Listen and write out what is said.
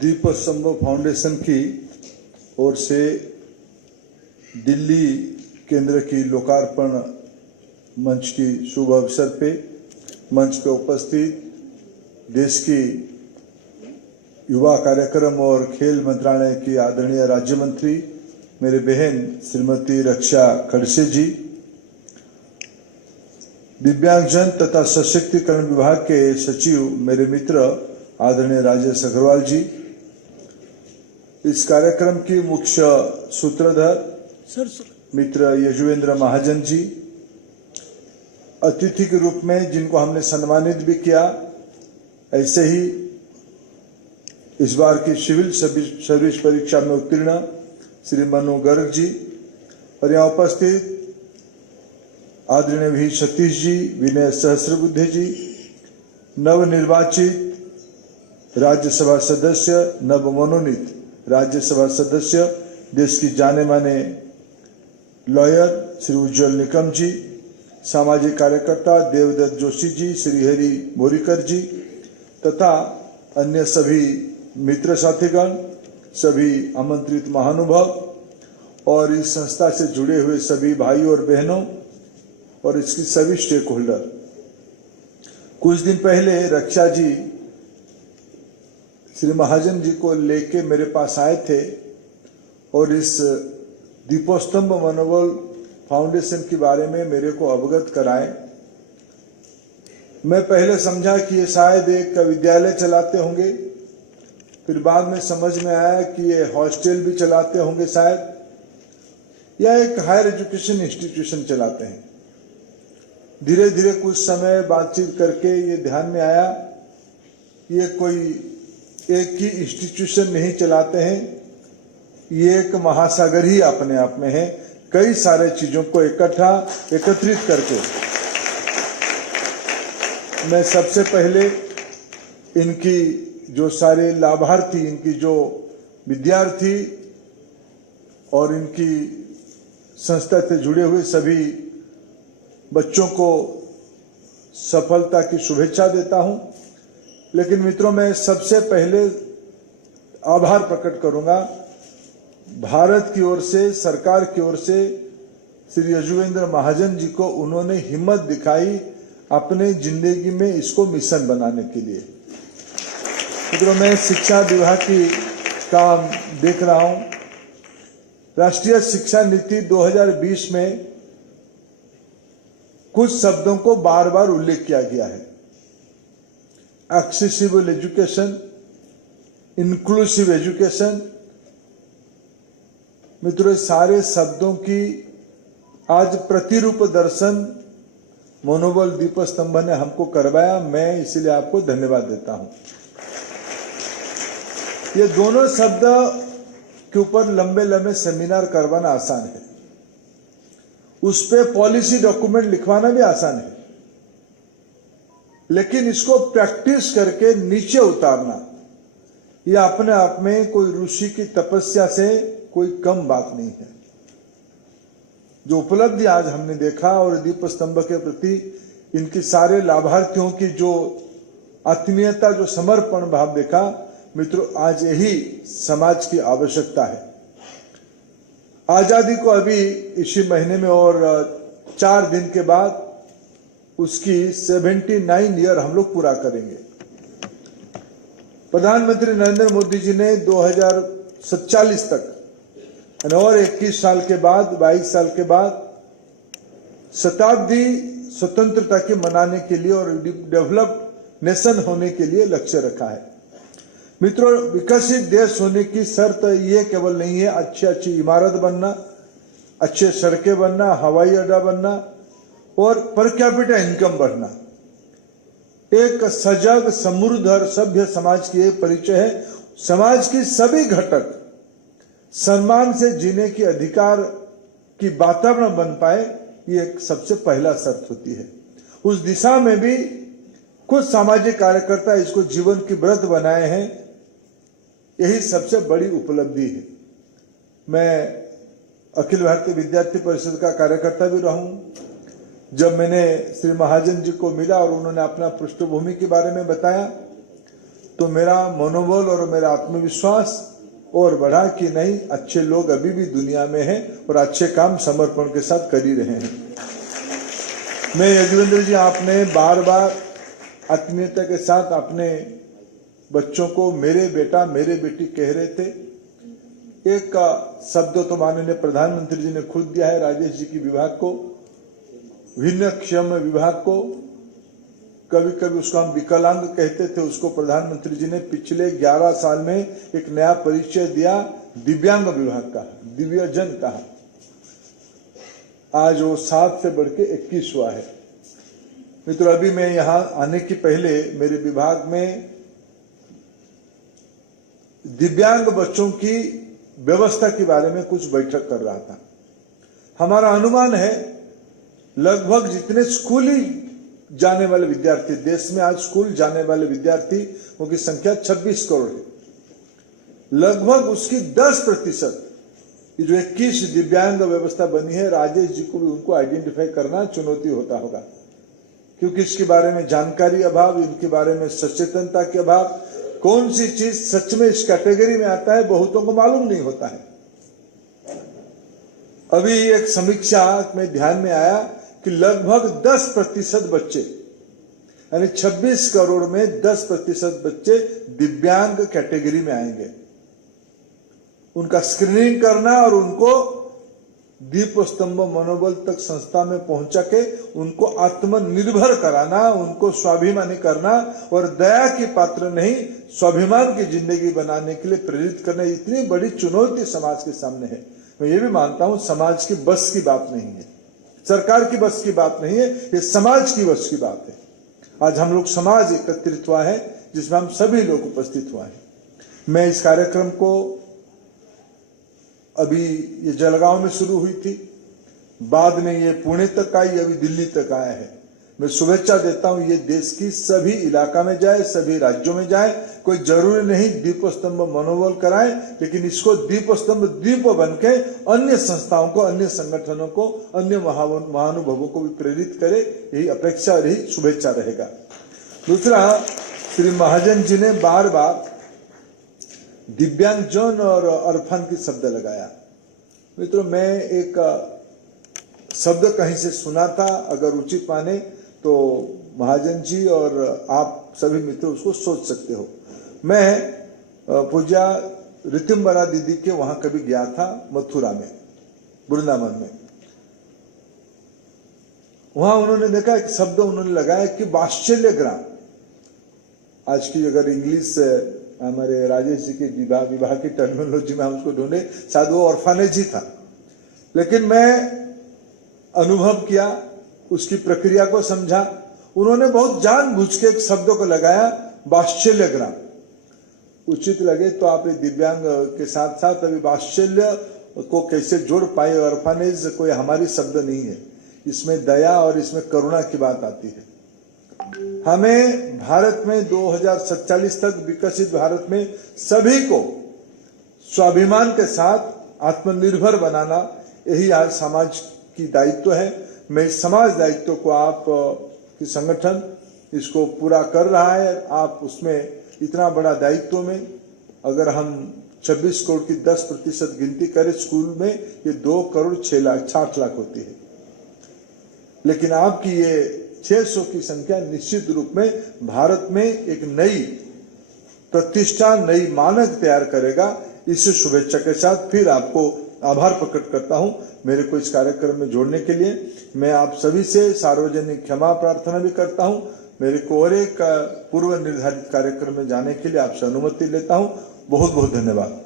दीपस्तंभ फाउंडेशन की ओर से दिल्ली केंद्र की लोकार्पण मंच की शुभ अवसर पे मंच पे उपस्थित देश की युवा कार्यक्रम और खेल मंत्रालय की आदरणीय राज्य मंत्री मेरे बहन श्रीमती रक्षा खड़से जी, दिव्यांगजन तथा सशक्तिकरण विभाग के सचिव मेरे मित्र आदरणीय राजेश अग्रवाल जी, इस कार्यक्रम की मुख्य सूत्रधार मित्र यजुवेंद्र महाजन जी, अतिथि के रूप में जिनको हमने सम्मानित भी किया, ऐसे ही इस बार की सिविल सर्विस परीक्षा में उत्तीर्ण श्री मनु गर्ग जी और यहाँ उपस्थित आदरणीय वी सतीश जी, विनय सहस्रबुद्धे जी, नवनिर्वाचित राज्यसभा सदस्य, नव मनोनीत राज्यसभा सदस्य, देश की जाने माने लॉयर श्री उज्जवल निकम जी, सामाजिक कार्यकर्ता देवदत्त जोशी जी, श्रीहरि बोरीकर जी तथा अन्य सभी मित्र साथीगण, सभी आमंत्रित महानुभाव और इस संस्था से जुड़े हुए सभी भाई और बहनों और इसकी सभी स्टेक होल्डर। कुछ दिन पहले रक्षा जी श्री महाजन जी को लेके मेरे पास आए थे और इस दीपोस्तंभ मनोबल फाउंडेशन के बारे में मेरे को अवगत कराए। मैं पहले समझा कि ये शायद एक विद्यालय चलाते होंगे, फिर बाद में समझ में आया कि ये हॉस्टल भी चलाते होंगे शायद, या एक हायर एजुकेशन इंस्टीट्यूशन चलाते हैं। धीरे धीरे कुछ समय बातचीत करके ये ध्यान में आया ये कोई एक ही इंस्टीट्यूशन नहीं चलाते हैं, ये एक महासागर ही अपने आप में है, कई सारे चीजों को एकत्रित करके। मैं सबसे पहले इनकी जो सारे लाभार्थी, इनकी जो विद्यार्थी और इनकी संस्था से जुड़े हुए सभी बच्चों को सफलता की शुभेच्छा देता हूं। लेकिन मित्रों, मैं सबसे पहले आभार प्रकट करूंगा भारत की ओर से, सरकार की ओर से श्री यजुवेंद्र महाजन जी को। उन्होंने हिम्मत दिखाई अपने जिंदगी में इसको मिशन बनाने के लिए। मित्रों, मैं शिक्षा विभाग की काम देख रहा हूं। राष्ट्रीय शिक्षा नीति 2020 में कुछ शब्दों को बार बार उल्लेख किया गया है। Accessible education, inclusive education. मित्रों, सारे शब्दों की आज प्रतिरूप दर्शन मनोबल दीपस्तंभ ने हमको करवाया। मैं इसलिए आपको धन्यवाद देता हूं। ये दोनों शब्द के ऊपर लंबे लंबे सेमिनार करवाना आसान है, उस पे पॉलिसी डॉक्यूमेंट लिखवाना भी आसान है, लेकिन इसको प्रैक्टिस करके नीचे उतारना यह अपने आप में कोई ऋषि की तपस्या से कोई कम बात नहीं है। जो उपलब्धि आज हमने देखा और दीपस्तंभ के प्रति इनकी सारे लाभार्थियों की जो आत्मीयता, जो समर्पण भाव देखा, मित्रों, आज यही समाज की आवश्यकता है। आजादी को अभी इसी महीने में और 4 दिन के बाद उसकी 79 ईयर हम लोग पूरा करेंगे। प्रधानमंत्री नरेंद्र मोदी जी ने 2047 तक और 21 साल के बाद, 22 साल के बाद शताब्दी स्वतंत्रता की मनाने के लिए और डेवलप्ड नेशन होने के लिए लक्ष्य रखा है। मित्रों, विकसित देश होने की शर्त ये केवल नहीं है अच्छी अच्छी इमारत बनना, अच्छे सड़कें बनना, हवाई अड्डा बनना और पर कैपिटा इनकम बढ़ना। एक सजग, समृद्ध और सभ्य समाज की एक परिचय है। समाज की सभी घटक सम्मान से जीने की अधिकार की वातावरण बन पाए, ये एक सबसे पहला शर्त होती है। उस दिशा में भी कुछ सामाजिक कार्यकर्ता इसको जीवन की व्रत बनाए हैं, यही सबसे बड़ी उपलब्धि है। मैं अखिल भारतीय विद्यार्थी परिषद का कार्यकर्ता भी रहा हूं। जब मैंने श्री महाजन जी को मिला और उन्होंने अपना पृष्ठभूमि के बारे में बताया तो मेरा मनोबल और मेरा आत्मविश्वास और बढ़ा कि नहीं, अच्छे लोग अभी भी दुनिया में हैं और अच्छे काम समर्पण के साथ कर ही रहे हैं। मैं यजुवेंद्र जी, आपने बार बार आत्मीयता के साथ अपने बच्चों को मेरे बेटा मेरे बेटी कह रहे थे। एक शब्द तो माननीय प्रधानमंत्री जी ने खुद दिया है राजेश जी की विभाग को, भिन्नक्षम विभाग को। कभी कभी उसको हम विकलांग कहते थे, उसको प्रधानमंत्री जी ने पिछले 11 साल में एक नया परिचय दिया, दिव्यांग विभाग का, दिव्यजन कहा। आज वो 7 से बढ़ के 21 हुआ है। मित्रों, अभी मैं यहां आने की पहले मेरे विभाग में दिव्यांग बच्चों की व्यवस्था के बारे में कुछ बैठक कर रहा था। हमारा अनुमान है लगभग जितने स्कूली जाने वाले विद्यार्थी, देश में आज स्कूल जाने वाले विद्यार्थी उनकी संख्या 26 करोड़ है, लगभग उसकी 10% ये जो 21 दिव्यांग व्यवस्था बनी है, राजेश जी को भी उनको आइडेंटिफाई करना चुनौती होता होगा, क्योंकि इसके बारे में जानकारी अभाव, इनके बारे में सचेतनता के अभाव, कौन सी चीज सच में इस कैटेगरी में आता है बहुतों को मालूम नहीं होता है। अभी एक समीक्षा में ध्यान में आया कि लगभग 10% बच्चे, यानी 26 करोड़ में 10% बच्चे दिव्यांग कैटेगरी में आएंगे। उनका स्क्रीनिंग करना और उनको दीप स्तंभ मनोबल तक संस्था में पहुंचा के उनको आत्मनिर्भर कराना, उनको स्वाभिमानी करना और दया की पात्र नहीं स्वाभिमान की जिंदगी बनाने के लिए प्रेरित करना, इतनी बड़ी चुनौती समाज के सामने है। मैं ये भी मानता हूं समाज की बस की बात नहीं है, सरकार की बस की बात नहीं है, ये समाज की बस की बात है। आज हम लोग समाज एकत्रित हुआ है जिसमें हम सभी लोग उपस्थित हुआ है। मैं इस कार्यक्रम को अभी ये जलगांव में शुरू हुई थी, बाद में ये पुणे तक आई, अभी दिल्ली तक आया है। मैं शुभेच्छा देता हूं, ये देश की सभी इलाका में जाए, सभी राज्यों में जाए। कोई जरूरी नहीं दीप स्तंभ मनोबल कराए, लेकिन इसको दीप स्तंभ दीप बन के अन्य संस्थाओं को, अन्य संगठनों को, अन्य महानुभवों को भी प्रेरित करे, यही अपेक्षा और यही शुभेच्छा रहेगा। दूसरा, श्री महाजन जी ने बार बार दिव्यांगजन और अर्फन की शब्द लगाया। मित्रों, मैं एक शब्द कहीं से सुना था, अगर उचित माने तो महाजन जी और आप सभी मित्र उसको सोच सकते हो। मैं पूज्या ऋतिम्बरा दीदी के वहां कभी गया था, मथुरा में, वृंदावन में। वहां उन्होंने देखा एक शब्द उन्होंने लगाया कि वात्सल्य ग्राम। आज की अगर इंग्लिश हमारे राजेश जी के विवाह की टर्मिनोलॉजी में हम उसको ढूंढे, शायद वो ऑर्फनेज ही था, लेकिन मैं अनुभव किया, उसकी प्रक्रिया को समझा। उन्होंने बहुत जानबूझ के एक शब्द को लगाया, वात्सल्य ग्राम। उचित लगे तो आप दिव्यांग के साथ साथ अभी वात्सल्य को कैसे जोड़ पाए। ऑर्फनेज कोई हमारी शब्द नहीं है, इसमें दया और इसमें करुणा की बात आती है। हमें भारत में 2047 तक विकसित भारत में सभी को स्वाभिमान के साथ आत्मनिर्भर बनाना, यही आज समाज की दायित्व है। मैं इस समाज दायित्व को आप की संगठन इसको पूरा कर रहा है। आप उसमें इतना बड़ा दायित्व में अगर हम 26 करोड़ की 10% गिनती करें स्कूल में, ये 2 करोड़ 60 लाख होती है, लेकिन आपकी ये 600 की संख्या निश्चित रूप में भारत में एक नई प्रतिष्ठा, नई मानक तैयार करेगा। इस शुभेच्छा के साथ फिर आपको आभार प्रकट करता हूं मेरे को इस कार्यक्रम में जोड़ने के लिए। मैं आप सभी से सार्वजनिक क्षमा प्रार्थना भी करता हूं। मेरे को और एक पूर्व निर्धारित कार्यक्रम में जाने के लिए आपसे अनुमति लेता हूं। बहुत बहुत धन्यवाद।